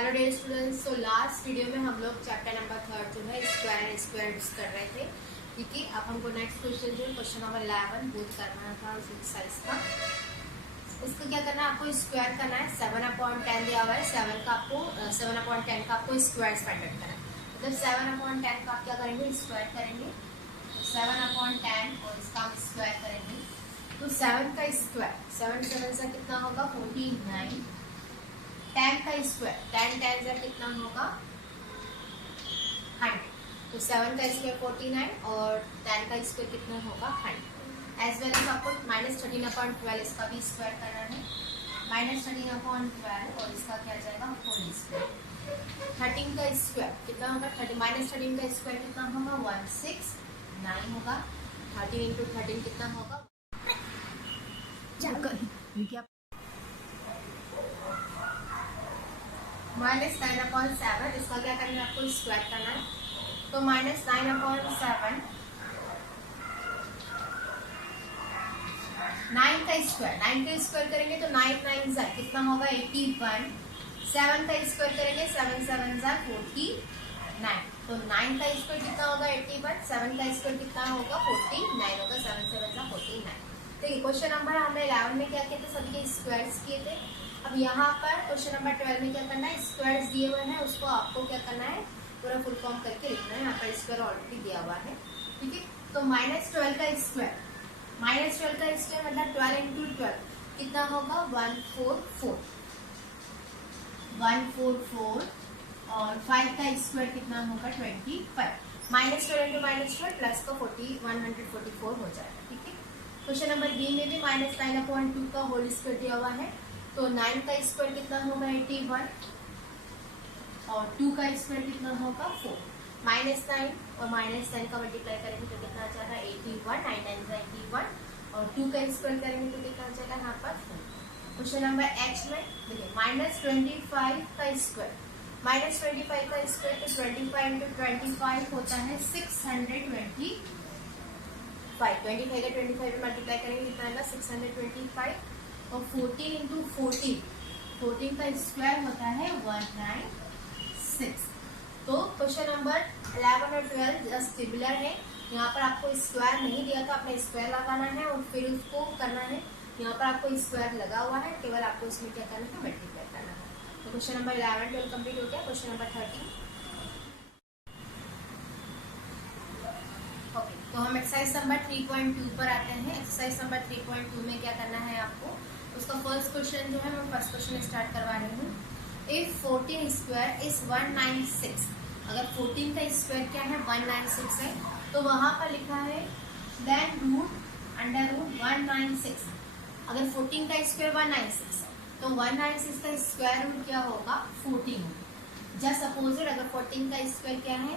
Hello dear students, तो last video में हम लोग चैप्टर नंबर 3 जो है स्क्वायर एंड स्क्वायर्स कर रहे थे। ठीक है, अब हमको नेक्स्ट क्वेश्चन जो है क्वेश्चन नंबर 11 बोध करना था साइज का। इसको क्या करना है, आपको स्क्वायर करना है। 7/10 दिया हुआ है, 7 का आपको 7/10 का आपको स्क्वायर फाइंड आउट करना है। मतलब 7/10 का आप क्या करेंगे, स्क्वायर करेंगे। तो 7/10 और इसका हम स्क्वायर करेंगे। तो 7 का स्क्वायर 7 से कितना होगा 49। 10 का स्क्वायर 10 से कितना होगा 100। तो 7 का स्क्वायर 49 और 10 का स्क्वायर कितना होगा 100। एज वेल एज आपको -13/12 इसका भी स्क्वायर करना है। -13/12 और इसका क्या जाएगा होल स्क्वायर। 13 का स्क्वायर कितना होगा -13 का स्क्वायर कितना होगा 169 होगा। 13 × 13 कितना होगा -9/7। इसका क्या करना है, आपको स्क्वायर करना है। तो -9/7 9 का स्क्वायर करेंगे तो 9 9 जा कितना होगा 81। 7 का स्क्वायर करेंगे 7 7 जा 49। तो 9 का स्क्वायर कितना होगा 81, 7 का स्क्वायर कितना होगा 49 होगा। 7 7 जा 49। देखिए क्वेश्चन नंबर हमने 11 में क्या किए थे, सभी के स्क्वायर्स किए थे। अब यहाँ पर क्वेश्चन नंबर 12 में क्या करना है, स्क्वायर्स दिए हुए हैं उसको आपको क्या करना है पूरा फुल फॉर्म करके लिखना है। यहाँ पर स्क्वायर ऑलरेडी दिया हुआ है। ठीक है, तो -12 का स्क्वायर मतलब 12 × 12 कितना होगा 144 और 5 का स्क्वायर कितना होगा 25। -12 × -12 प्लस का 144 हो जाएगा। ठीक है, क्वेश्चन नंबर बी में भी -9/2 का होल स्क्वायर दिया हुआ है। तो 9 का स्क्वायर कितना होगा 81 और 2 का स्क्वायर कितना होगा 4। -9 और -10 का मल्टीप्लाई करेंगे तो कितना आ जाएगा 81। 9 9 का 81 और 2 का स्क्वायर करेंगे तो कितना आ जाएगा यहाँ पर 4। क्वेश्चन नंबर एच में देखिए -25 का स्क्वायर -25 का स्क्वायर तो 25 × 25 होता है 625। 25 का 25 में मल्टीप्लाई करेंगे कितना आएगा 625 और 14 × 14 का स्क्वायर होता है 196। तो क्वेश्चन नंबर 11 और 12 जस्ट सिमिलर है। यहाँ पर आपको स्क्वायर नहीं दिया तो आपने स्क्वायर लगाना है और फिर उसको करना है। यहाँ पर आपको स्क्वायर लगा हुआ है, केवल आपको इसमें क्या करना है मल्टीप्लाई करना है। तो क्वेश्चन नंबर 11 12 कंप्लीट हो गया। क्वेश्चन नंबर 13 ओके, तो हम एक्सरसाइज नंबर 3.2 पर आते हैं। एक्सरसाइज नंबर 3.2 में क्या करना है आपको, उसका फर्स्ट क्वेश्चन जो है मैं फर्स्ट क्वेश्चन स्टार्ट करवा रही हूँ। इफ 14 स्क्वायर इज 196, अगर 14 का स्क्वायर क्या है 196 है तो वहां पर लिखा है देन √196। अगर 14 का स्क्वायर 196 है तो 196 का स्क्वायर रूट क्या होगा 14 होगा। जस्ट अपोजिट, अगर 14 का स्क्वायर क्या है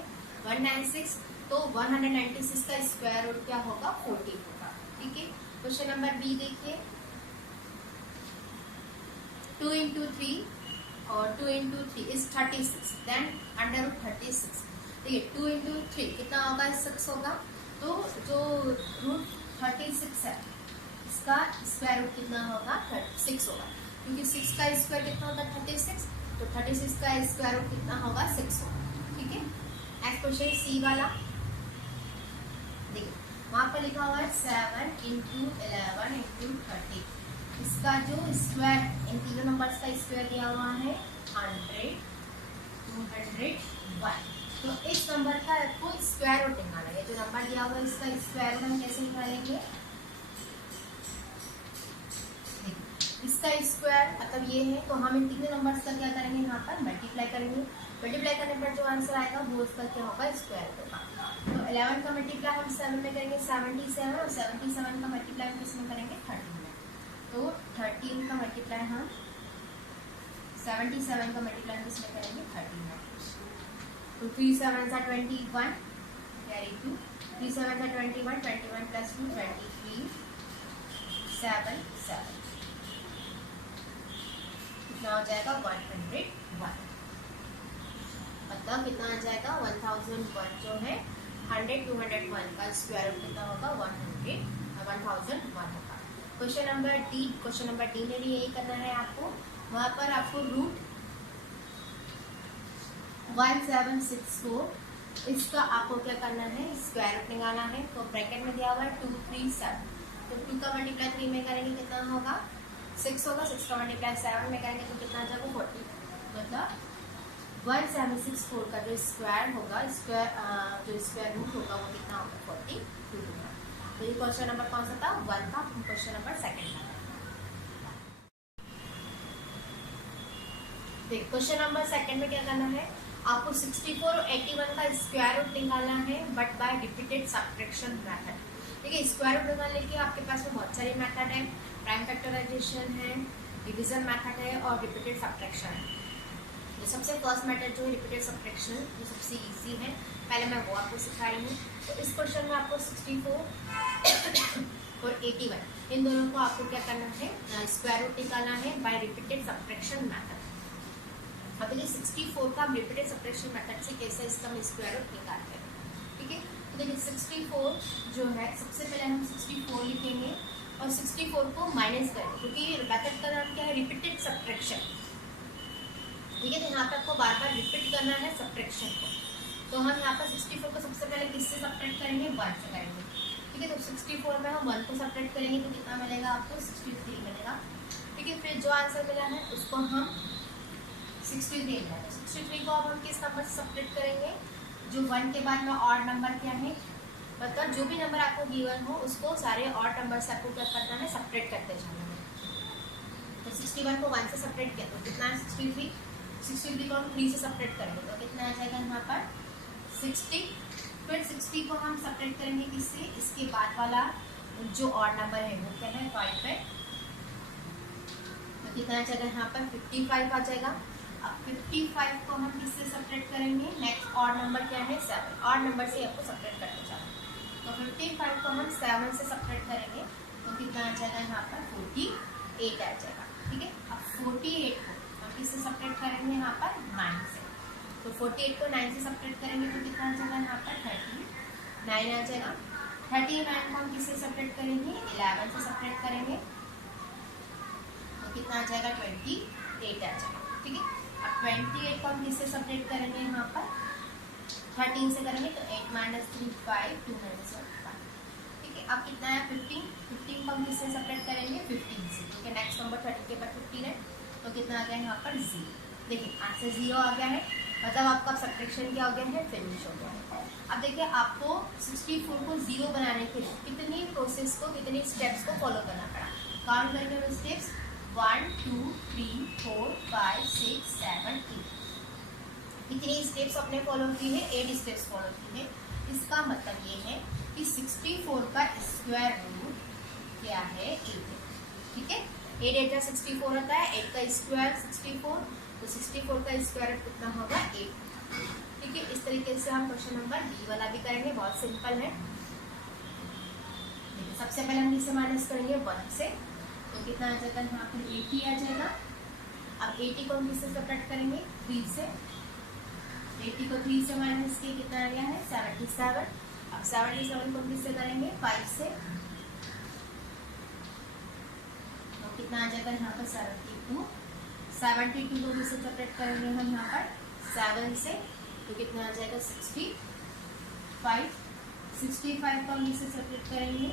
196 तो 196 का स्क्वायर रूट क्या होगा 14 होगा। ठीक है, क्वेश्चन नंबर बी देखिए 2 × 3 और 2 × 3 इज 36 देन √36। देखिए 2 × 3 कितना होगा 6 होगा। तो जो √36 है इसका स्क्वायर रूट कितना होगा 6 होगा, क्योंकि 6 का स्क्वायर कितना होता है 36। तो 36 का स्क्वायर रूट कितना होगा 6 होगा। ठीक है, नेक्स्ट क्वेश्चन सी वाला देखिए वहां पर लिखा हुआ है 7 × 11 × 30। इसका जो स्क्वायर इंटीजर नंबर्स का स्क्वायर दिया हुआ है 100 201। तो इस नंबर का आपको स्क्वायर रूट निकालना है। जो नंबर दिया हुआ है इसका स्क्वायर रूट हम कैसे निकालेंगे, इसका स्क्वायर मतलब ये है तो हम इंटीजर नंबर्स का क्या करेंगे यहाँ पर मल्टीप्लाई करेंगे। मल्टीप्लाई करने पर जो आंसर आएगा वो उसका क्या होगा स्क्वायर होगा। तो 11 का मल्टीप्लाई हम 7 में करेंगे 77 और 77 का मल्टीप्लाई हम किस में करेंगे 13 में। तो 13 का मल्टीप्लाई हम 77 का मल्टीप्लाई किस में करेंगे 13 में। तो 3 7 जा 21 कैरी 2 3 7 जा 21 21 प्लस 2 23 7 7 कितना हो जाएगा 101। मतलब कितना आ जाएगा 1001 जो है 100 201 का स्क्वायर रूट कितना होगा 1001 होगा। क्वेश्चन नंबर डी में भी यही करना है आपको। वहां पर आपको रूट 1764 इसका आपको क्या करना है, स्क्वायर रूट निकालना है। तो ब्रैकेट में दिया हुआ है 237, तो 2 का मल्टीप्लाई 3 में करेंगे कितना होगा 6 होगा, 6 का मल्टीप्लाई 7 में करेंगे तो कितना आ जाएगा 40। मतलब 1764 का जो स्क्वायर होगा, जो स्क्वायर रूट होगा वो कितना होगा 42 होगा। तो ये क्वेश्चन नंबर कौन सा था, 1 था। क्वेश्चन नंबर 2 था। देख क्वेश्चन नंबर 2 में क्या करना है, आपको 64 और 81 का स्क्वायर रूट निकालना है, but by repeated subtraction method. देखिए स्क्वायर रूट निकालने के आपके पास में बहुत सारे मेथड है, प्राइम फैक्टराइजेशन है, डिवीजन मेथड है और रिपीटेड सबट्रैक्शन है। तो सबसे फर्स्ट मेथड जो है रिपीटेड सबट्रैक्शन, जो सबसे इजी है, पहले मैं वो आपको सिखा रही हूँ। तो इस क्वेश्चन में आपको 64 और 81 इन दोनों को आपको क्या करना है, स्क्वायर रूट निकालना है बाय रिपीटेड सबट्रैक्शन मेथड। अब देखिए 64 का रिपीटेड सबट्रैक्शन मेथड से कैसे इसका हम स्क्वायर रूट निकालते हैं, ठीक है। तो देखिए 64 जो है, सबसे पहले हम 64 लिखेंगे और 64 को माइनस करेंगे, क्योंकि मेथड का नाम क्या है, रिपीटेड सबट्रैक्शन, ठीक है। तो यहाँ पे आपको बार बार रिपीट करना है सबट्रैक्शन को। तो हम यहाँ पर 64 को सबसे पहले किससे सबट्रैक्ट करेंगे, 1 से करेंगे, ठीक है। तो 64 में हम 1 को सबट्रैक्ट करेंगे तो कितना मिलेगा आपको 63 मिलेगा, ठीक है। फिर जो आंसर मिला है उसको हम 63 है, 63 को अब हम किस नंबर से सबट्रैक्ट करेंगे, जो 1 के बाद में ऑड नंबर क्या है, मतलब जो भी नंबर आपको गिवन हो उसको सारे ऑड नंबर से आपको क्या करना है, सबट्रैक्ट करते जाना है। तो 61 को 1 से सबट्रैक्ट किया तो कितना है 63, 63 को हम 3 से सबट्रैक्ट करेंगे तो कितना आ जाएगा यहाँ पर 60। फिर 60 को हम सबट्रैक्ट करेंगे किससे, इसके बाद वाला जो ऑड नंबर है वो क्या है 5 है, तो कितना आ जाएगा यहाँ पर 55 आ जाएगा। अब 55 को हम किससे सबट्रैक्ट करेंगे, नेक्स्ट ऑड नंबर क्या है 7, ऑड नंबर से आपको सबट्रैक्ट करते जाना। तो 55 को हम 7 से सबट्रैक्ट करेंगे तो कितना आ जाएगा यहाँ पर 48 आ जाएगा, ठीक है। अब 48 को हम किससे सबट्रैक्ट करेंगे यहाँ पर 9 से, तो 48 को 9 से सबट्रैक्ट करेंगे तो कितना आ जाएगा यहाँ पर 39 आ जाएगा। 39 को हम किससे सबट्रैक्ट करेंगे, 11 से सबट्रैक्ट करेंगे तो कितना आ जाएगा 28 आ जाएगा, ठीक है। अब 28 को हम किससे सबट्रैक्ट करेंगे यहाँ पर 13 से करेंगे तो 8 - 3 5 2 - 1 5, ठीक है। अब कितना है 15, 15 को हम किससे सबट्रैक्ट करेंगे 15 से, ठीक है। नेक्स्ट नंबर 30 के बाद 15 है तो कितना आ गया यहाँ पर 0। देखिए आंसर 0 आ गया है, मतलब आपका सबट्रैक्शन क्या हो गया है, फिनिश हो गया है। अब देखिए आपको 64 को 0 बनाने के लिए कितनी प्रोसेस को, कितनी स्टेप्स को फॉलो करना पड़ा, काउंट करेंगे वो स्टेप्स 1 2 3 4 5 6 7 8, कितनी स्टेप्स आपने फॉलो की है, 8 स्टेप्स फॉलो की है। इसका मतलब ये है कि 64 का स्क्वायर रूट क्या है 8 है, ठीक है। 8 8 का 64 होता है, 8 का स्क्वायर 64, तो 64 का स्क्वायर रूट कितना होगा 8, ठीक है। इस तरीके से हम क्वेश्चन नंबर बी वाला भी करेंगे, बहुत सिंपल है। सबसे पहले हम इसे माइनस करेंगे 1 से तो कितना आ जाएगा यहाँ पर 80 आ जाएगा। अब 80 को हम किससे सबट्रैक्ट करेंगे 3 से, 80 को 3 से माइनस किए कितना आ गया है 77। अब 77 को किससे करेंगे 5 से तो कितना आ जाएगा यहाँ पर 72। 72 को किससे सबट्रैक्ट करेंगे हम यहाँ पर 7 से तो कितना आ जाएगा 65। 65 को हम किससे सबट्रैक्ट करेंगे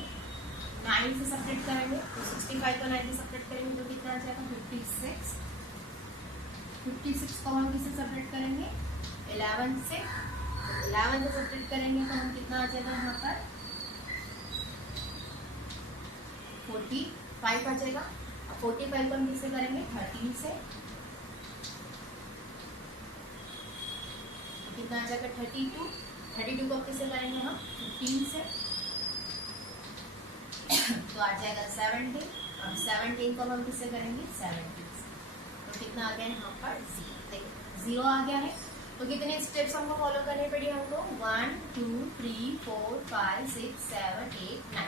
9 से सबट्रैक्ट करेंगे तो 65 को 9 से सबट्रैक्ट करेंगे तो कितना आ जाएगा 56। 56 को हम किससे सबट्रैक्ट करेंगे 11 से, 11 से सबट्रैक्ट करेंगे तो हम कितना आ जाएगा यहाँ पर 45 आ जाएगा। अब 45 को हम किससे करेंगे 13 से तो कितना आ जाएगा 32। 32 को किससे करेंगे हम 15 से तो आ जाएगा 17। अब 17 को हम किससे करेंगे 17 से तो कितना आ गया यहाँ पर 0 आ गया है। तो कितने स्टेप्स हमको फॉलो करने पड़ी हमको 1 2 3 4 5 6 7 8 9,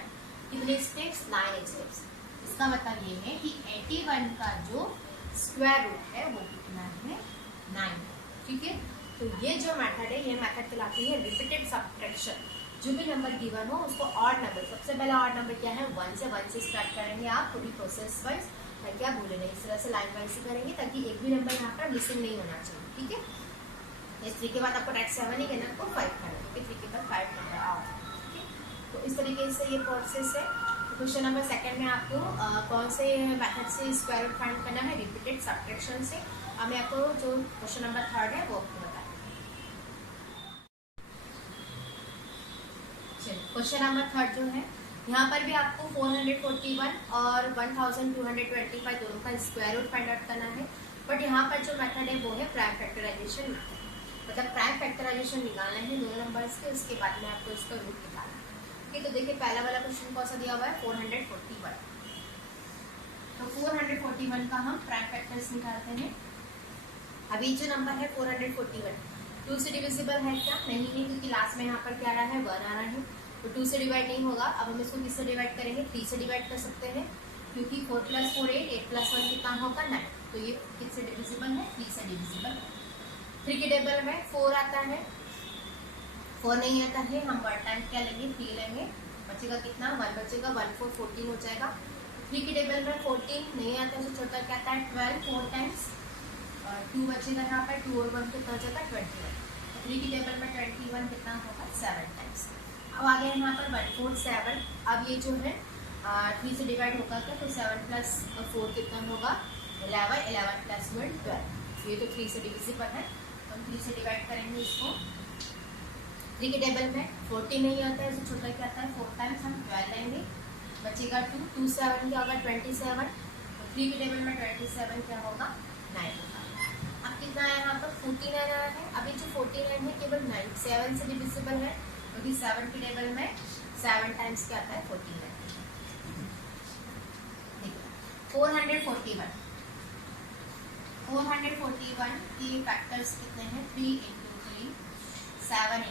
कितने स्टेप्स 9 स्टेप्स। इसका मतलब ये है कि 81 का जो स्क्वायर रूट है वो कितना है 9, ठीक है। तो ये जो मेथड है ये मेथड कहलाती है रिपीटेड सबट्रैक्शन। जो भी नंबर गिवन हो उसको ऑड नंबर, सबसे पहला ऑड नंबर क्या है 1 से स्टार्ट करेंगे आप पूरी प्रोसेस वाइज, ताकि आप भूले नहीं। इस तरह से लाइन वाइज से करेंगे ताकि एक भी नंबर यहाँ पर मिसिंग नहीं होना चाहिए, ठीक है। इस 3 के बाद आपको डायरेक्ट 7 ही कहना, आपको 5 करना है, क्योंकि 3 के बाद 5 करना है। तो इस तरीके से ये प्रोसेस है। क्वेश्चन नंबर सेकंड में आपको कौन से मेथड से स्क्वायर रूट फाइंड करना है, रिपीटेड सब्ट्रैक्शन से। अब मैं आपको जो क्वेश्चन नंबर थर्ड है वो आपको बताएं। चलिए क्वेश्चन नंबर थर्ड जो है, यहाँ पर भी आपको 441 और 1225 दोनों का स्क्वायर रूट फाइंड आउट करना है। बट यहाँ पर जो मेथड है वो है प्राइम फैक्टराइजेशन मेथड, मतलब प्राइम फैक्टराइजेशन निकालना है दोनों नंबर्स के, उसके बाद में आपको इसका रूट निकालना है। ठीक है, तो देखिए पहला वाला क्वेश्चन कौन सा दिया हुआ है, 441। तो 441 का हम प्राइम फैक्टर्स निकालते हैं। अभी जो नंबर है 441 2 से डिविजिबल है क्या, नहीं है, क्योंकि लास्ट में यहाँ पर क्या आ रहा है, 1 आ रहा है, तो 2 से डिवाइड नहीं होगा। अब हम इसको किससे डिवाइड करेंगे, 3 से डिवाइड कर सकते हैं, क्योंकि 4 + 4 8, 8 + 1 कितना होगा 9, तो ये किससे डिविजिबल है, 3 से डिविजिबल है। 3 के टेबल में 4 आता है, 4 नहीं आता है, हम 1 टाइम क्या लेंगे, 3 लेंगे, बचेगा कितना, 1 बचेगा, 1 4 14 हो जाएगा। 3 के टेबल में 14 नहीं आता है, छोटा क्या आता है 12, 4 टाइम्स 2 बचेगा, यहाँ पर 2 और 1 कितना हो जाएगा 21। 3 की टेबल में 21 कितना होगा 7 टाइम्स। अब आ गया यहाँ पर 1 4 7। अब ये जो है 3 से डिवाइड होगा क्या, तो 7 + 4 कितना होगा 11, 11 + 1 12। ये तो 3 से डिविजिबल है, हम 3 से डिवाइड करेंगे इसको। 3 के टेबल में 14 नहीं आता है, इससे छोटा क्या आता है 4 टाइम्स, हम 12 लेंगे, बचेगा 2, 2 7 क्या होगा 27। 3 के टेबल में 27 क्या होगा 9 होगा। अब कितना है यहाँ पर 49 आ रहा है। अभी जो 49 है केवल 9 7 से डिविजिबल है, क्योंकि 7 के टेबल में 7 टाइम्स क्या आता है 49। 441 के फैक्टर्स कितने हैं, 3 × 3 7 ×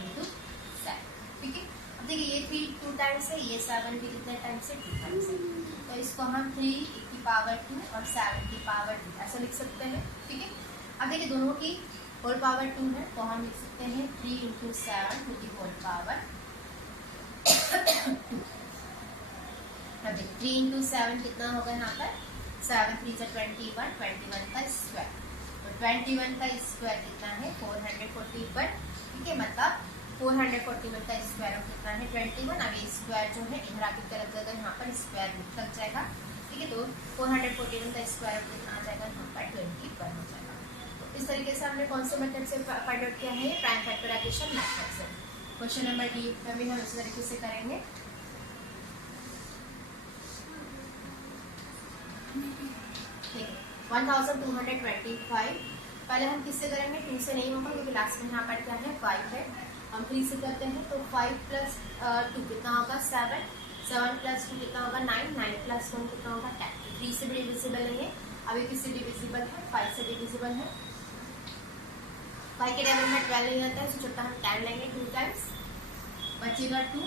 7। ठीक है, अब देखिए ये 3 2 टाइम्स है, ये 7 भी कितने टाइम्स है 2 टाइम्स है, तो इसको हम 3 की पावर 2 और 7 की पावर 2 ऐसा लिख सकते हैं। ठीक है, अब देखिए दोनों की होल पावर 2 है, तो हम लिख सकते हैं 3 × 7 टू दी होल पावर 2। अब 3 × 7 कितना होगा यहाँ पर 7 3 × 21, 21 का स्क्वायर, तो 21 का स्क्वायर कितना है 441। ठीक है, मतलब 441 का स्क्वायर कितना है 21। अब ये स्क्वायर जो है इधर आगे गलत जगह यहाँ पर स्क्वायर रूट लग जाएगा। ठीक है, तो 441 का स्क्वायर कितना आ जाएगा यहाँ पर 21 हो जाएगा। तो इस तरीके से हमने कौन से मेथड से फाइंड आउट किया है, प्राइम फैक्टराइजेशन मेथड से। क्वेश्चन नंबर डी में भी हम इसी तरीके से करेंगे। 1225 पहले हम किससे करेंगे, 2 से नहीं होगा, क्योंकि लास्ट में यहाँ पर क्या है 5 है, हम 3 से करते हैं, तो 5 + 2 कितना होगा 7, 7 + 2 कितना होगा 9, 9 + 1 कितना होगा 10। 3 से भी डिविजिबल नहीं है, अभी किससे डिविजिबल है 5 से डिविजिबल है। 5 के टेबल में 12 नहीं आता है, तो छोटा हम 10 लेंगे 2 टाइम्स, बचेगा 2।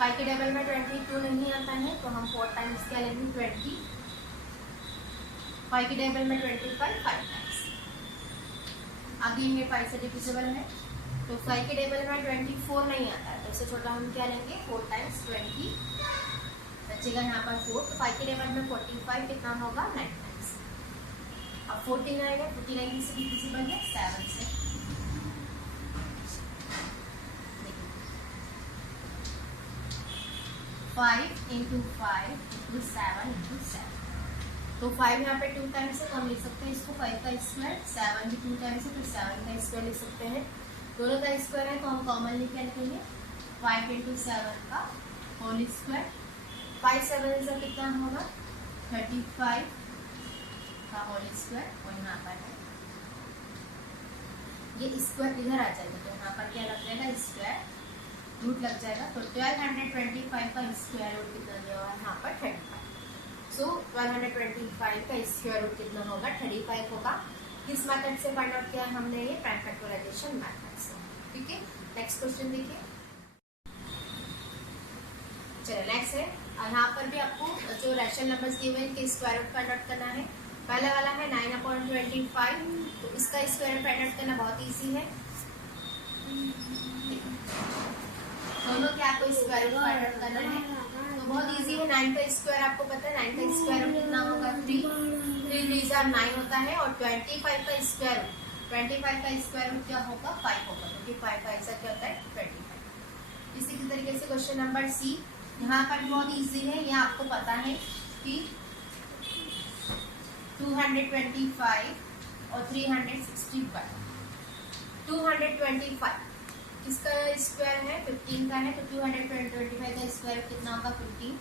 5 के टेबल में 22 नहीं आता है, तो हम 4 टाइम्स क्या लेंगे 20। 5 के टेबल में 25 5 टाइम्स, अभी ये 5 से डिविजिबल है, तो 5 के टेबल में 24 नहीं आता है, तो इससे छोटा हम क्या लेंगे 4 टाइम्स 20, बचेगा यहाँ पर 4। तो 5 के टेबल में 45 कितना होगा 9 टाइम्स। अब 49 है, 49 से डिविजिबल है 7 से, 5 × 5 × 7 × 7। तो 5 यहाँ पे 2 टाइम्स है, तो हम लिख सकते हैं इसको 5 का स्क्वायर, 7 भी 2 टाइम्स है, तो 7 का स्क्वायर लिख सकते हैं। दोनों का स्क्वायर है, तो हम कॉमनली क्या लिखेंगे 5 × 7 का होल स्क्वायर। 5 7 से कितना होगा 35 का होल स्क्वायर, और यहाँ पर है ये स्क्वायर इधर आ जाएगा, तो यहाँ पर क्या लग जाएगा स्क्वायर रूट लग जाएगा। तो 1225 का स्क्वायर रूट कितना दिया हुआ है यहाँ पर 35। सो 1225 का स्क्वायर रूट कितना होगा 35 होगा। किस मेथड से फाइंड आउट किया है हमने, ये प्राइम फैक्टराइजेशन मेथड से। ठीक है, नेक्स्ट क्वेश्चन देखिए। चलो नेक्स्ट है, यहाँ पर भी आपको जो रैशनल नंबर्स दिए हुए हैं इनके स्क्वायर रूट फाइंड आउट करना है। पहला वाला है 9/25, तो इसका स्क्वायर रूट फाइंड आउट करना बहुत ईजी है। दोनों के आपको स्क्वायर रूट फाइंड आउट करना है, तो बहुत इजी है। 9 का स्क्वायर आपको पता है, 9 का स्क्वायर रूट कितना होगा 3 3 9 होता है, और 25 का स्क्वायर रूट 25 का स्क्वायर रूट क्या होगा 5 होगा, क्योंकि 5 का आंसर क्या होता है 25। इसी की तरीके से क्वेश्चन नंबर सी, यहाँ पर बहुत इजी है, ये आपको पता है कि 225 और 361। 225 किसका स्क्वायर है 15 का है, तो 225 का स्क्वायर कितना होगा 15,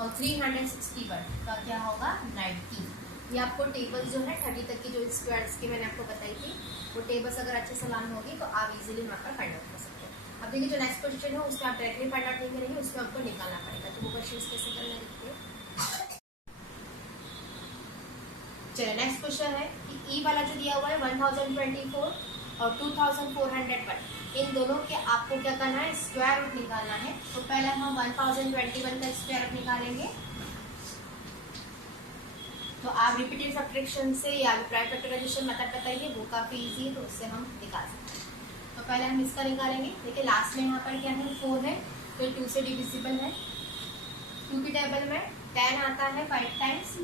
और 361 का क्या होगा 19। ये आपको टेबल जो है 30 तक की जो स्क्वायर्स की मैंने आपको बताई थी, वो टेबल्स अगर अच्छे से लर्न होगी तो आप इजीली यहाँ पर फाइंड आउट कर सकते हैं। अब देखिए जो नेक्स्ट क्वेश्चन है उसमें आप डायरेक्टली फाइंड आउट नहीं करेंगे, उसमें आपको निकालना पड़ेगा। तो वो क्वेश्चन कैसे करना देखते हैं। चलिए नेक्स्ट क्वेश्चन है कि ई वाला जो दिया हुआ है 1024 और 2401, इन दोनों के आपको क्या करना है स्क्वायर रूट निकालना है। तो पहले हम 1021 का स्क्वायर रूट निकालेंगे। तो आप रिपीटेड सब्ट्रैक्शन से या प्राइम फैक्टराइजेशन मेथड बताइए, वो काफी इजी है, तो उससे हम निकाल सकते हैं। तो पहले हम इसका निकालेंगे। देखिए लास्ट में यहाँ पर क्या है 4 है, तो 2 से डिविजिबल है। 2 की टेबल में 10 आता है 5 टाइम्स,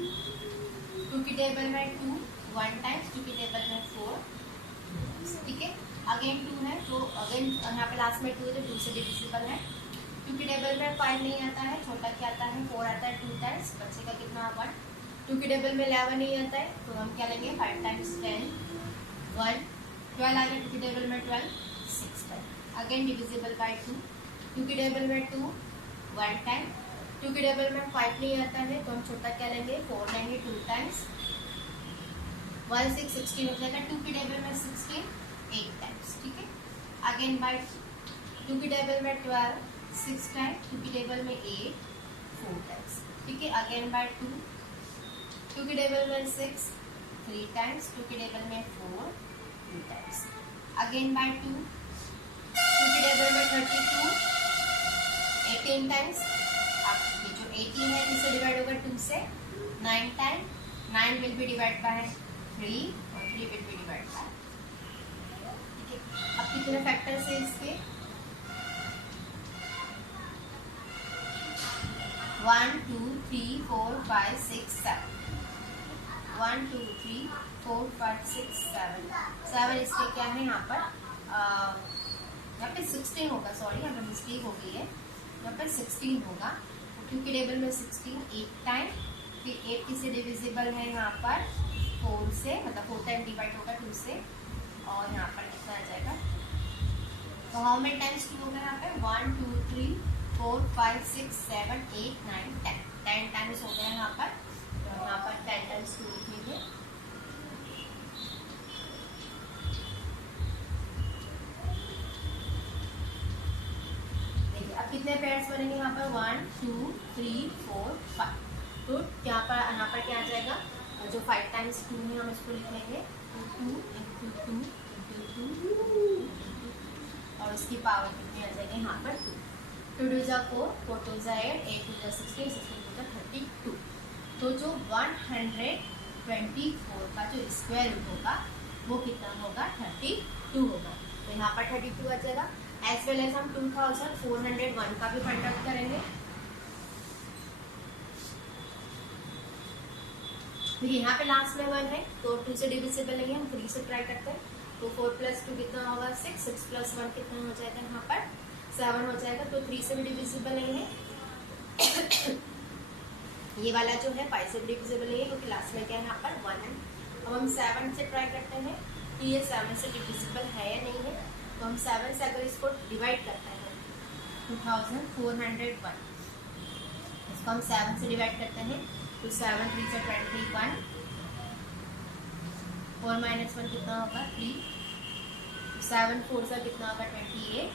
2 की टेबल में 2 1 टाइम्स, 2 की टेबल में 4, ठीक है। अगेन 2 है, तो अगेन यहाँ पे लास्ट में 2 है, तो 2 से डिविजिबल है। 2 की टेबल में 5 नहीं आता है, छोटा क्या आता है 4 आता है 2 टाइम्स, बच्चे का कितना 1। 2 की टेबल में 11 नहीं आता है, तो हम क्या लेंगे 5 टाइम्स 10 1। 12 आ गया, 2 की टेबल में 12 6 टाइम। Again divisible by 2। 2 की टेबल में 2 1 टाइम, 2 की टेबल में 5 नहीं आता है, तो हम छोटा क्या लेंगे 4 लेंगे 2 टाइम्स, 1 6 16 हो जाएगा। 2 की टेबल में 16 8 टाइम्स, ठीक है। अगेन बाय 2 की टेबल में 12 6 टाइम्स, 2 की टेबल में 8 4 टाइम्स, ठीक है। अगेन बाय 2 की टेबल में 6 3 टाइम्स, 2 की टेबल में 4 2 टाइम्स। अगेन बाय 2 की टेबल में 32 18 टाइम्स। अब ये जो 18 है किससे डिवाइड होगा 2 से 9 time, 9 will be divide by 3 और 3 विल बी डिवाइड बाय, ठीक है। अब कितने फैक्टर्स है इसके 1 2 3 4 5 6 7, 1 2 3 4 5 6 7 इसके क्या है यहाँ पर यहाँ पे 16 होगा, सॉरी यहाँ पर मिस्टेक हो गई है, यहाँ पर 16 होगा। 2 की टेबल में 16 8 टाइम, फिर 8 किससे डिविजिबल है यहाँ पर 4 से, मतलब 4 टाइम डिवाइड होगा 2 से, और यहाँ पर कितना आ जाएगा, तो हाउ मेनी टाइम्स 2 होगा यहाँ पे 1 2 3 4 5 6 7 8 9 10 10 टाइम्स हो गया यहाँ पर। तो यहाँ पर 10 टाइम्स 2 लिखेंगे। देखिए अब कितने पेयर्स बनेंगे यहाँ पर 1 2 3 4 5, तो यहाँ पर क्या आ जाएगा, जो 5 टाइम्स 2 है हम इसको लिखेंगे 2 into 2 into 2 और उसकी पावर कितनी आ जाएगी यहाँ पर 2। 2 2 जा 4 4 2 जा 8 8 2 जा 16 16 2 जा 32। तो जो 124 का जो स्क्वायर रूट होगा वो कितना होगा 32 होगा। तो यहाँ पर 32 आ जाएगा। एज वेल एज हम 2401 का भी फाइंड आउट करेंगे। देखिए यहाँ पे लास्ट में 1 है, तो 2 से डिविजिबल नहीं है, हम 3 से ट्राई करते हैं। तो 4 + 2 कितना होगा 6 6 + 1 कितना हो जाएगा यहाँ पर 7 हो जाएगा। तो 3 से भी डिविजिबल नहीं है। ये वाला जो है 5 से भी डिविजिबल नहीं है, क्योंकि लास्ट में क्या है यहाँ पर 1 है। अब हम 7 से ट्राई करते हैं कि ये 7 से डिविजिबल है या नहीं है। तो हम 7 से अगर इसको डिवाइड करते हैं 2401, इसको हम 7 से डिवाइड करते हैं, तो 7 3 से 21, 4 - 1 कितना होगा 3, 7 4 से कितना होगा 28,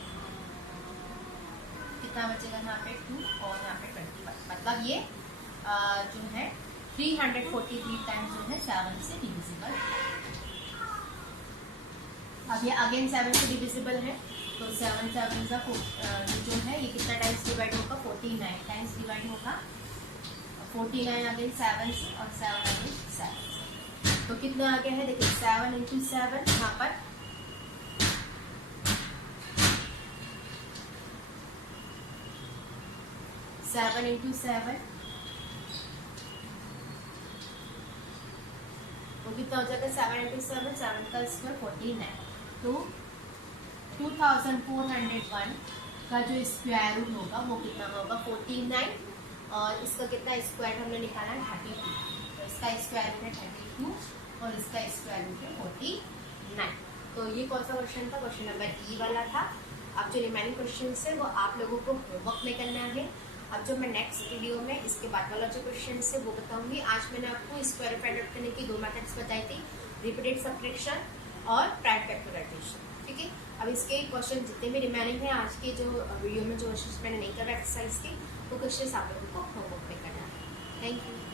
कितना बचेगा यहाँ पे 2 और यहाँ पे 21, मतलब ये जो है 343 टाइम्स जो है 7 से डिविजिबल है। अब ये अगेन 7 से डिविजिबल है, तो 7 7 जो है ये कितना टाइम्स डिवाइड होगा 49 टाइम्स डिवाइड होगा। 49 अगेन 7 से और 7 अगेन 7 से, तो कितना आ गया है देखिए 7 into 7 यहाँ पर 7 into 7, तो कितना हो जाएगा 7 इंटू 7, 7 का स्क्वायर 49। तो 2401 का जो स्क्वायर रूट होगा वो कितना होगा 49, और इसका कितना स्क्वायर हमने निकाला है 32, तो इसका स्क्वायर रूट है 32 और इसका स्क्वायर रूट है 49। तो ये कौन सा क्वेश्चन था, क्वेश्चन नंबर ई वाला था। अब जो रिमेनिंग क्वेश्चन है वो आप लोगों को होमवर्क में करना है। अब जो मैं नेक्स्ट वीडियो में इसके बाद वाला जो क्वेश्चन है वो बताऊंगी। आज मैंने आपको स्क्वायर रूट फाइंड आउट करने की 2 मेथड्स बताई थी, रिपीटेड सब्ट्रैक्शन और प्राइम फैक्टराइजेशन, ठीक है। अब इसके क्वेश्चन जितने भी रिमेनिंग है आज के जो वीडियो में जो क्वेश्चन मैंने नहीं करा एक्सरसाइज के, वो क्वेश्चन आप लोगों को होमवर्क में करना है। Thank you.